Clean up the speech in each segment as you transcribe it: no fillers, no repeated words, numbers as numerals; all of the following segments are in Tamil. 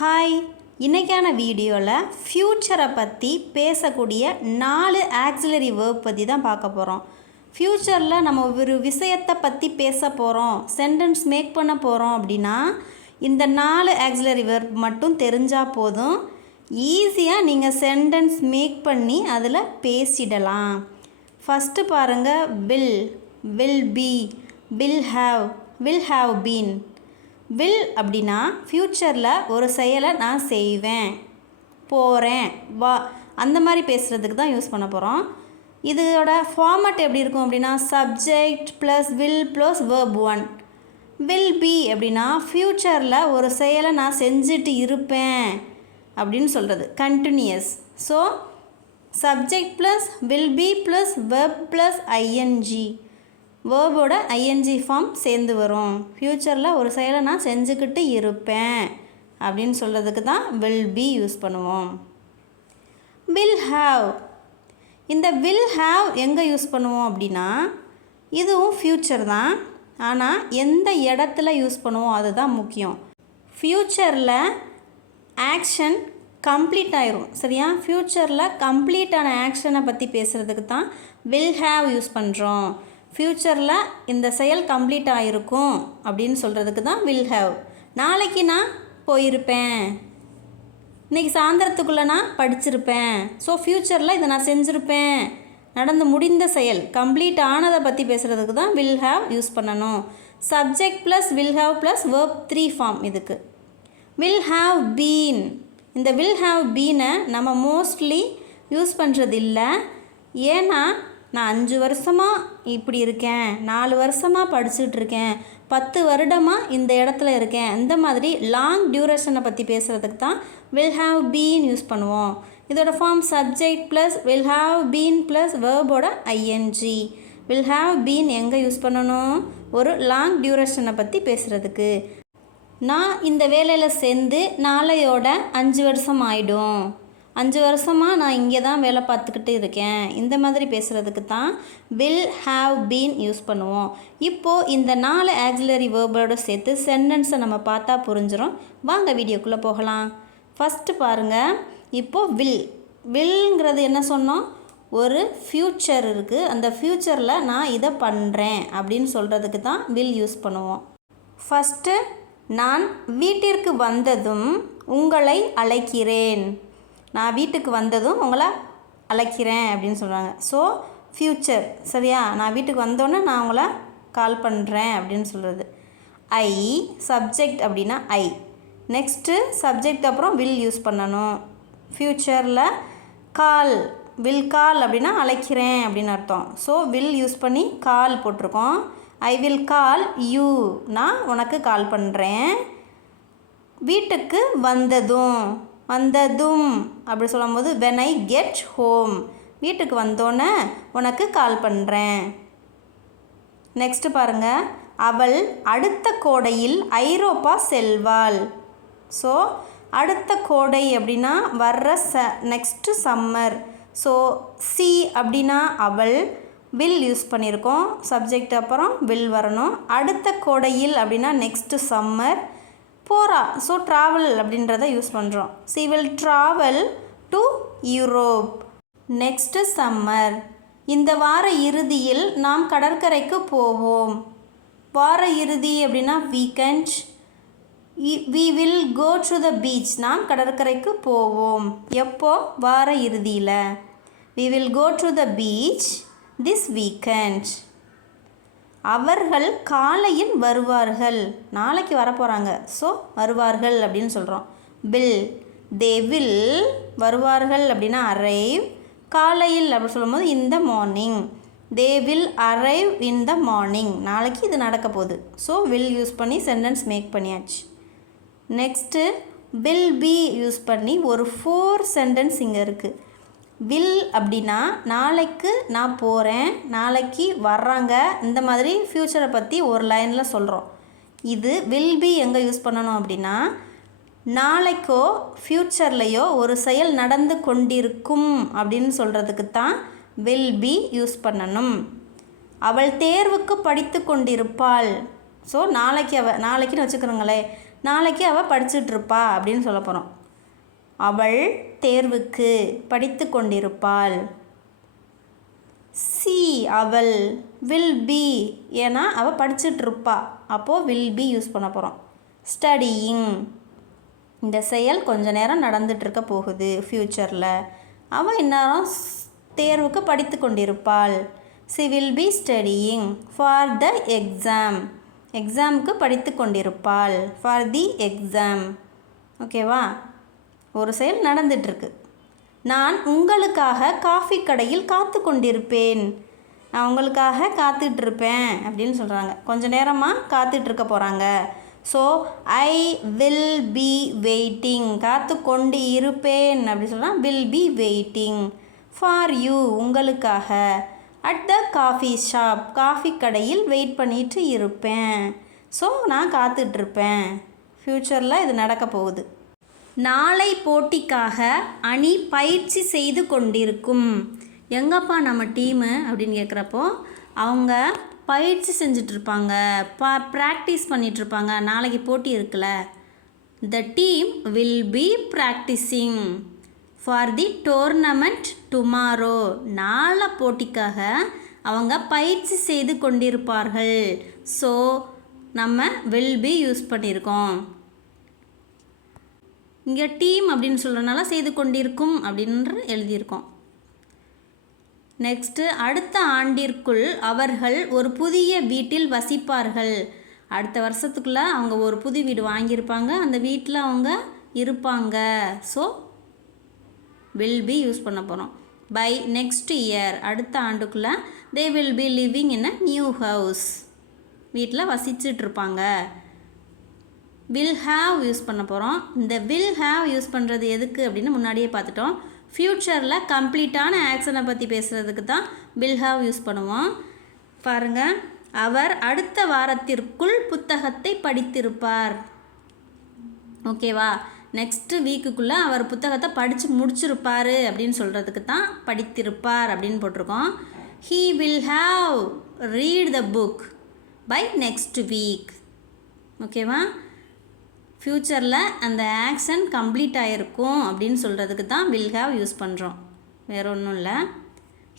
ஹாய், இன்றைக்கான வீடியோவில் ஃப்யூச்சரை பற்றி பேசக்கூடிய 4 ஆக்சிலரி வேர்ப் பற்றி தான் பார்க்க போகிறோம். ஃப்யூச்சரில் நம்ம ஒரு விஷயத்தை பற்றி பேச போகிறோம், சென்டென்ஸ் மேக் பண்ண போகிறோம் அப்படின்னா இந்த 4 ஆக்சிலரி வேர்ப் மட்டும் தெரிஞ்சால் போதும். ஈஸியாக நீங்கள் சென்டென்ஸ் மேக் பண்ணி அதில் பேசிடலாம். ஃபஸ்ட்டு பாருங்கள், will be, will have been. Will அப்படின்னா ஃப்யூச்சரில் ஒரு செயலை நான் செய்வேன், போகிறேன், வா, அந்த மாதிரி பேசுகிறதுக்கு தான் யூஸ் பண்ண போகிறோம். இதோட ஃபார்மட் எப்படி இருக்கும் அப்படின்னா subject plus will plus verb 1. Will be அப்படின்னா ஃப்யூச்சரில் ஒரு செயலை நான் செஞ்சுட்டு இருப்பேன் அப்படின்னு சொல்கிறது, continuous. So subject plus will be plus verb plus ING, வேர்போட ஐஎன்ஜி ஃபார்ம் சேர்ந்து வரும். ஃப்யூச்சரில் ஒரு செயலை நான் செஞ்சுக்கிட்டு இருப்பேன் அப்படின்னு சொல்கிறதுக்கு தான் வில் பி யூஸ் பண்ணுவோம். வில் ஹாவ், இந்த வில் ஹாவ் எங்கே யூஸ் பண்ணுவோம் அப்படின்னா இதுவும் ஃப்யூச்சர் தான், ஆனால் எந்த இடத்துல யூஸ் பண்ணுவோம் அதுதான் முக்கியம். ஃப்யூச்சரில் ஆக்ஷன் கம்ப்ளீட் ஆயிரும், சரியா? ஃப்யூச்சரில் கம்ப்ளீட்டான ஆக்ஷனை பற்றி பேசுகிறதுக்கு தான் வில் ஹாவ் யூஸ் பண்ணுறோம். ஃப்யூச்சரில் இந்த செயல் கம்ப்ளீட் ஆகிருக்கும் அப்படின்னு சொல்கிறதுக்கு தான் வில் ஹாவ். நாளைக்கு நான் போயிருப்பேன், இன்றைக்கி சாயந்தரத்துக்குள்ளே நான் படிச்சிருப்பேன். ஸோ ஃப்யூச்சரில் இதை நான் செஞ்சுருப்பேன், நடந்து முடிந்த செயல் கம்ப்ளீட் ஆனதை பற்றி பேசுகிறதுக்கு தான் வில் ஹாவ் யூஸ் பண்ணணும். Subject plus will have plus verb 3 form இதுக்கு. வில் ஹாவ் பீன், இந்த வில் ஹாவ் பீனை நம்ம மோஸ்ட்லி யூஸ் பண்ணுறது இல்லை. ஏன்னா நான் 5 வருஷமாக இப்படி இருக்கேன், 4 வருஷமாக படிச்சுட்ருக்கேன், 10 வருடமாக இந்த இடத்துல இருக்கேன், இந்த மாதிரி லாங் டியூரேஷனை பற்றி பேசுகிறதுக்கு தான் வில் ஹாவ் பீன் யூஸ் பண்ணுவோம். இதோட form subject plus will have been plus வேர்போட ஐஎன்ஜி. வில் ஹாவ் பீன் எங்கே யூஸ் பண்ணணும்? ஒரு லாங் டியூரேஷனை பற்றி பேசுகிறதுக்கு. நான் இந்த வேலையில் சேர்ந்து நாளையோட 5 வருஷம் ஆகிடும், 5 வருஷமாக நான் இங்கே தான் வேலை பார்த்துக்கிட்டு இருக்கேன், இந்த மாதிரி பேசுகிறதுக்கு தான் வில் ஹாவ் பீன் யூஸ் பண்ணுவோம். இப்போது இந்த 4 ஆக்சிலரி வேர்போடு சேர்த்து சென்டென்ஸை நம்ம பார்த்தா புரிஞ்சிடும். வாங்க வீடியோக்குள்ளே போகலாம். ஃபஸ்ட்டு பாருங்கள், இப்போது வில்ங்கிறது என்ன சொன்னோம்? ஒரு ஃப்யூச்சர் இருக்குது, அந்த ஃப்யூச்சரில் நான் இதை பண்ணுறேன் அப்படின்னு சொல்கிறதுக்கு தான் வில் யூஸ் பண்ணுவோம். ஃபஸ்ட்டு, நான் வீட்டிற்கு வந்ததும் உங்களை அழைக்கிறேன். நான் வீட்டுக்கு வந்ததும் உங்களை அழைக்கிறேன் அப்படின்னு சொல்கிறாங்க. ஸோ ஃப்யூச்சர், சரியா? நான் வீட்டுக்கு வந்தோன்னே நான் உங்களை கால் பண்ணுறேன் அப்படின்னு சொல்கிறது. ஐ சப்ஜெக்ட் அப்படின்னா ஐ. நெக்ஸ்ட்டு சப்ஜெக்ட் அப்புறம் வில் யூஸ் பண்ணணும். ஃப்யூச்சரில் கால், வில் கால் அப்படின்னா அழைக்கிறேன் அப்படின்னு அர்த்தம். ஸோ வில் யூஸ் பண்ணி கால் போட்டிருக்கோம். ஐ வில் கால் யூ, நான் உனக்கு கால் பண்ணுறேன். வீட்டுக்கு வந்ததும் அப்படி சொல்லும்போது when I get home, வீட்டுக்கு வந்தோன்னே உனக்கு கால் பண்ணுறேன். நெக்ஸ்ட்டு பாருங்கள், அவள் அடுத்த கோடையில் ஐரோப்பா செல்வாள். ஸோ அடுத்த கோடை அப்படின்னா வர்ற நெக்ஸ்ட்டு சம்மர். ஸோ சி அப்படின்னா அவள், வில் யூஸ் பண்ணியிருக்கோம், சப்ஜெக்ட் அப்புறம் வில் வரணும். அடுத்த கோடையில் அப்படின்னா நெக்ஸ்ட்டு சம்மர், போகிறா, ஸோ ட்ராவல் அப்படின்றத யூஸ் பண்ணுறோம். She will travel to Europe. Next summer, இந்த வார இறுதியில் நாம் கடற்கரைக்கு போவோம். வார இறுதி அப்படின்னா weekend. We will go to the beach, நாம் கடற்கரைக்கு போவோம். எப்போ? வார இறுதியில். We will go to the beach this weekend. அவர்கள் காலையில் வருவார்கள், நாளைக்கு வரப்போகிறாங்க, ஸோ வருவார்கள் அப்படின்னு சொல்கிறோம். தே வில் வருவார்கள் அப்படின்னா அரைவ். காலையில் அப்படி சொல்லும்போது in the morning. They will arrive in the morning, நாளைக்கு இது நடக்க போகுது. ஸோ வில் யூஸ் பண்ணி சென்டென்ஸ் மேக் பண்ணியாச்சு. நெக்ஸ்ட்டு வில் பி யூஸ் பண்ணி ஒரு 4 சென்டென்ஸ் இங்கே இருக்குது. வில் அப்படின்னா நாளைக்கு நான் போகிறேன், நாளைக்கு வர்றாங்க, இந்த மாதிரி ஃப்யூச்சரை பற்றி ஒரு லைனில் சொல்கிறோம். இது வில் பி எங்கே யூஸ் பண்ணணும் அப்படின்னா நாளைக்கோ ஃப்யூச்சர்லேயோ ஒரு செயல் நடந்து கொண்டிருக்கும் அப்படின்னு சொல்கிறதுக்கு தான் வில் பி யூஸ் பண்ணணும். அவள் தேர்வுக்கு படித்து கொண்டிருப்பாள். ஸோ நாளைக்குன்னு வச்சுக்கிறோங்களே, நாளைக்கு அவள் படிச்சுட்ருப்பா அப்படின்னு சொல்ல போகிறோம். அவள் தேர்வுக்கு படித்து கொண்டிருப்பாள். சி அவள் வில் பி ஏன்னா அவள் படிச்சுட்ருப்பா, அப்போது வில் பி யூஸ் பண்ண போகிறோம். ஸ்டடியிங் இந்த செயல் கொஞ்ச நேரம் நடந்துகிட்ருக்க போகுது ஃப்யூச்சரில். அவள் இந்நேரம் தேர்வுக்கு படித்து கொண்டிருப்பாள். She will be studying for the exam. எக்ஸாமுக்கு படித்து கொண்டிருப்பாள். For the exam. ஓகேவா? ஒரு செயல் நடந்துகிட்ருக்கு. நான் உங்களுக்காக காஃபி கடையில் காத்து கொண்டிருப்பேன். நான் உங்களுக்காக காத்துட்ருப்பேன் அப்படின்னு சொல்கிறாங்க. கொஞ்ச நேரமாக காத்துட்ருக்க போகிறாங்க. So I will be waiting. காத்து கொண்டு இருப்பேன் அப்படி சொன்னால் will be waiting. For you உங்களுக்காக. At the coffee shop coffee கடையில் வெயிட் பண்ணிட்டு இருப்பேன். ஸோ நான் காத்துட்ருப்பேன். ஃப்யூச்சரில் இது நடக்க போகுது. நாளை போட்டிக்காக அணி பயிற்சி செய்து கொண்டிருக்கும். எங்கப்பா நம்ம டீமு அப்படின்னு கேட்குறப்போ அவங்க பயிற்சி செஞ்சிட்ருப்பாங்க, ப்ராக்டிஸ் பண்ணிகிட்ருப்பாங்க. நாளைக்கு போட்டி இருக்குல்ல. The team will be practising for the tournament tomorrow. நாளை போட்டிக்காக அவங்க பயிற்சி செய்து கொண்டிருப்பார்கள். ஸோ நம்ம வில் பி யூஸ் பண்ணியிருக்கோம். இங்கே டீம் அப்படின்னு சொல்கிறனால செய்து கொண்டிருக்கும் அப்படின்ற எழுதியிருக்கோம். நெக்ஸ்ட்டு அடுத்த ஆண்டிற்குள் அவர்கள் ஒரு புதிய வீட்டில் வசிப்பார்கள். அடுத்த வருஷத்துக்குள்ளே அவங்க ஒரு புது வீடு வாங்கியிருப்பாங்க, அந்த வீட்டில் அவங்க இருப்பாங்க. ஸோ வில் பி யூஸ் பண்ண போகிறோம். பை நெக்ஸ்ட் இயர் அடுத்த ஆண்டுக்குள்ளே they will be living in a new house. வீட்டில் வசிச்சுட்ருப்பாங்க. வில் ஹாவ் யூஸ் பண்ண போகிறோம். இந்த வில் ஹாவ் யூஸ் பண்ணுறது எதுக்கு அப்படின்னு முன்னாடியே பார்த்துட்டோம். ஃப்யூச்சரில் கம்ப்ளீட்டான ஆக்ஷனை பற்றி பேசுகிறதுக்கு தான் வில் ஹாவ் யூஸ் பண்ணுவோம். பாருங்கள், அவர் அடுத்த வாரத்திற்குள் புத்தகத்தை படித்திருப்பார். ஓகேவா? நெக்ஸ்ட்டு வீக்குக்குள்ளே அவர் புத்தகத்தை படித்து முடிச்சிருப்பார் அப்படின்னு சொல்கிறதுக்கு தான் படித்திருப்பார் அப்படின்னு போட்டிருக்கோம். He will have read the book by next week. ஓகேவா? ஃப்யூச்சரில் அந்த ஆக்ஷன் கம்ப்ளீட் ஆகிருக்கும் அப்படின்னு சொல்கிறதுக்கு தான் வில் ஹாவ் யூஸ் பண்ணுறோம். வேறு ஒன்றும் இல்லை.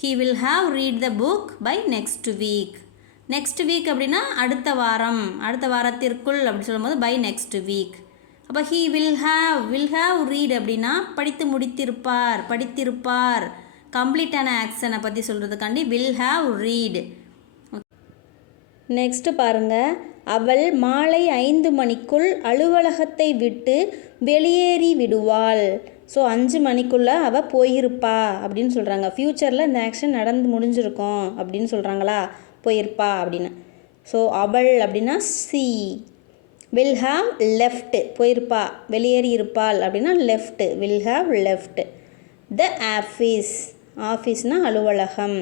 He will have read the book by next week. Next week அப்படின்னா அடுத்த வாரம், அடுத்த வாரத்திற்குள் அப்படி சொல்லும்போது பை நெக்ஸ்ட் வீக். அப்போ ஹீ வில் ஹாவ் ரீட் அப்படின்னா படித்து முடித்திருப்பார், படித்திருப்பார். கம்ப்ளீட்டான ஆக்ஷனை பற்றி சொல்கிறதுக்காண்டி வில் ஹாவ் ரீட். நெக்ஸ்ட்டு பாருங்கள், அவள் மாலை 5 மணிக்குள் அலுவலகத்தை விட்டு வெளியேறி விடுவாள். ஸோ 5 மணிக்குள்ளே அவள் போயிருப்பா அப்படின்னு சொல்கிறாங்க. ஃப்யூச்சரில் இந்த ஆக்ஷன் நடந்து முடிஞ்சிருக்கும் அப்படின்னு சொல்கிறாங்களா, போயிருப்பா அப்படின்னு. ஸோ அவள் அப்படின்னா சி. வில் ஹாவ் லெஃப்ட் போயிருப்பா, வெளியேறி இருப்பாள் அப்படின்னா left. Will have left the office. ஆஃபீஸ்னால் அலுவலகம்.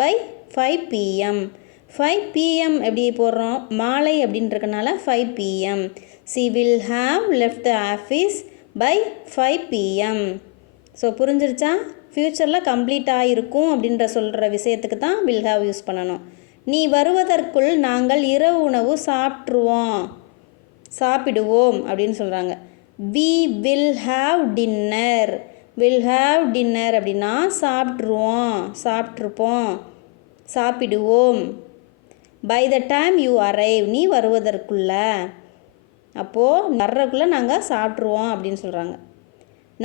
By 5 PM. 5 PM எப்படி போடுறோம், மாலை அப்படின்றதுனால 5 PM. She will have left the office by 5 PM. So புரிஞ்சிருச்சா? ஃப்யூச்சரில் கம்ப்ளீட்டாக இருக்கும் அப்படின்ற சொல்கிற விஷயத்துக்கு தான் வில் ஹாவ் யூஸ் பண்ணணும். நீ வருவதற்குள் நாங்கள் இரவு உணவு சாப்பிடுவோம் அப்படின்னு சொல்கிறாங்க. We will have dinner. Will have dinner அப்படின்னா சாப்பிட்ருப்போம், சாப்பிடுவோம். By the time you arrive நீ வருவதற்குள்ள, அப்போது வர்றதுக்குள்ளே நாங்கள் சாப்பிட்ருவோம் அப்படின்னு சொல்கிறாங்க.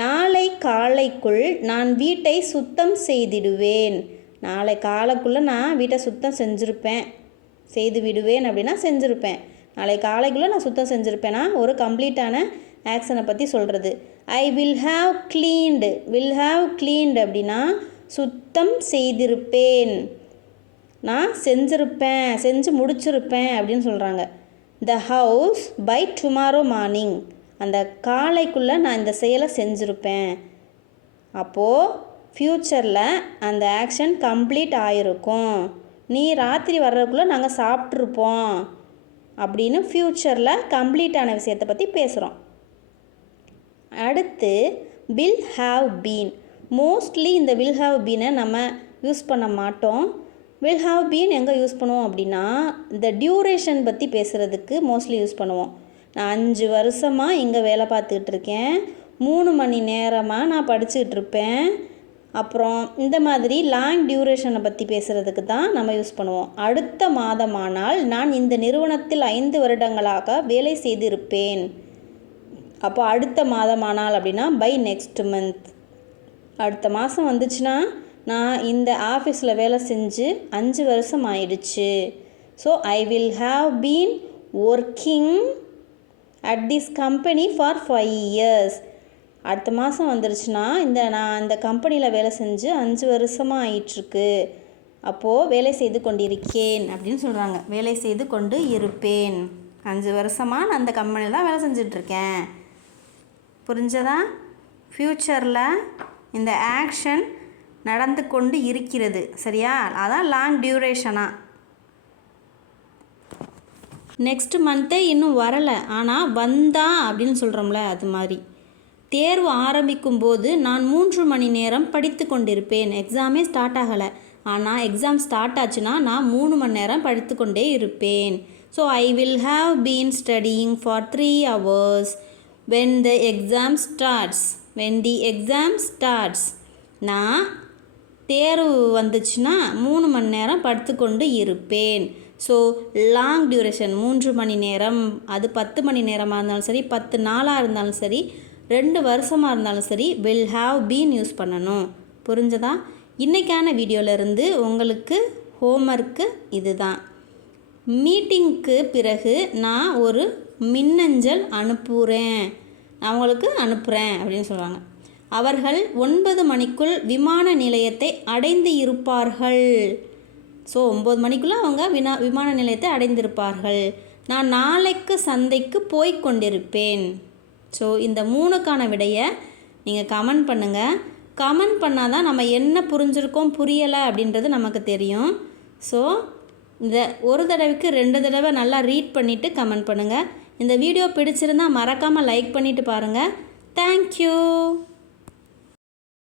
நாளை காலைக்குள் நான் வீட்டை சுத்தம் செய்திடுவேன். நாளை காலைக்குள்ளே நான் வீட்டை சுத்தம் செய்து விடுவேன் அப்படின்னா செஞ்சுருப்பேன். நாளை காலைக்குள்ளே நான் சுத்தம் செஞ்சுருப்பேன்னா ஒரு கம்ப்ளீட்டான ஆக்ஷனை பற்றி சொல்கிறது. I will have cleaned. Will have cleaned அப்படின்னா சுத்தம் செய்திருப்பேன், நான் செஞ்சு முடிச்சிருப்பேன் அப்படின்னு சொல்கிறாங்க. The house by tomorrow morning. அந்த காலைக்குள்ளே நான் இந்த செயலை செஞ்சுருப்பேன். அப்போது ஃப்யூச்சரில் அந்த ஆக்ஷன் கம்ப்ளீட் ஆகிருக்கும். நீ ராத்திரி வர்றதுக்குள்ளே நாங்கள் சாப்பிட்ருப்போம் அப்படின்னு ஃப்யூச்சரில் கம்ப்ளீட்டான விஷயத்தை பற்றி பேசுகிறோம். அடுத்து வில் ஹாவ் பீன். மோஸ்ட்லி இந்த வில் ஹாவ் பீனை நம்ம யூஸ் பண்ண மாட்டோம். வில் ஹாவ் பீன் எங்கே யூஸ் பண்ணுவோம் அப்படின்னா இந்த டியூரேஷன் பற்றி பேசுகிறதுக்கு மோஸ்ட்லி யூஸ் பண்ணுவோம். நான் 5 வருஷமாக இங்கே வேலை பார்த்துக்கிட்டு இருக்கேன், 3 மணி நேரமாக நான் படிச்சுக்கிட்டு இருப்பேன். அப்புறம் இந்த மாதிரி லாங் டியூரேஷனை பற்றி பேசுகிறதுக்கு தான் நம்ம யூஸ் பண்ணுவோம். அடுத்த மாதமானால் நான் இந்த நிறுவனத்தில் 5 வருடங்களாக வேலை செய்திருப்பேன். அப்போ அடுத்த மாதமானால் அப்படின்னா பை நெக்ஸ்ட் மந்த். அடுத்த மாதம் வந்துச்சுன்னா நான் இந்த ஆஃபீஸில் வேலை செஞ்சு 5 வருஷம் ஆயிடுச்சு. So I will have been working at this company for 5 years. அடுத்த மாதம் வந்துருச்சுன்னா நான் இந்த கம்பெனியில் வேலை செஞ்சு 5 வருஷமாக ஆயிட்டுருக்கு. அப்போது வேலை செய்து கொண்டிருக்கேன் அப்படின்னு சொல்கிறாங்க. வேலை செய்து கொண்டு இருப்பேன். 5 வருஷமாக நான் அந்த கம்பெனியில் தான் வேலை செஞ்சிட்ருக்கேன். புரிஞ்சதா? ஃப்யூச்சரில் இந்த ஆக்ஷன் நடந்து கொண்டு இருக்கிறது. சரியா? அதான் லாங் டியூரேஷனாக. நெக்ஸ்ட் மந்த்தே இன்னும் வரலை, ஆனால் வந்தா அப்படின்னு சொல்கிறோம்ல, அது மாதிரி. தேர்வு ஆரம்பிக்கும் போது நான் 3 மணி நேரம் படித்து கொண்டிருப்பேன். எக்ஸாமே ஸ்டார்ட் ஆகலை, ஆனால் எக்ஸாம் ஸ்டார்ட் ஆச்சுன்னா நான் 3 மணி நேரம் படித்து கொண்டே இருப்பேன். So I will have been studying for 3 hours when the exam starts. when the exam starts. நான் தேர்வு வந்துச்சுன்னா 3 மணி நேரம் படுத்து கொண்டு இருப்பேன். ஸோ லாங் டியூரேஷன் 3 மணி நேரம், அது 10 மணி நேரமாக இருந்தாலும் சரி, 10 நாளாக இருந்தாலும் சரி, 2 வருஷமாக இருந்தாலும் சரி, வில் ஹாவ் பீன் யூஸ் பண்ணணும். புரிஞ்சதா? இன்றைக்கான வீடியோவிலேருந்து உங்களுக்கு ஹோம்ஒர்க்கு இதுதான். மீட்டிங்க்கு பிறகு நான் ஒரு மின்னஞ்சல் அனுப்புகிறேன், நான் உங்களுக்கு அனுப்புகிறேன் அப்படின்னு சொல்கிறாங்க. அவர்கள் 9 மணிக்குள் விமான நிலையத்தை அடைந்து இருப்பார்கள். ஸோ 9 மணிக்குள்ளே அவங்க விமான நிலையத்தை அடைந்திருப்பார்கள். நான் நாளைக்கு சந்தைக்கு போய் கொண்டிருப்பேன். ஸோ இந்த 3க்கான விடையை நீங்கள் கமெண்ட் பண்ணுங்கள். கமெண்ட் பண்ணால் தான் நம்ம என்ன புரிஞ்சிருக்கோம் புரியலை அப்படின்றது நமக்கு தெரியும். ஸோ இதை ஒரு தடவைக்கு 2 தடவை நல்லா ரீட் பண்ணிவிட்டு கமெண்ட் பண்ணுங்கள். இந்த வீடியோ பிடிச்சிருந்தால் மறக்காமல் லைக் பண்ணிவிட்டு பாருங்கள். தேங்க்யூ.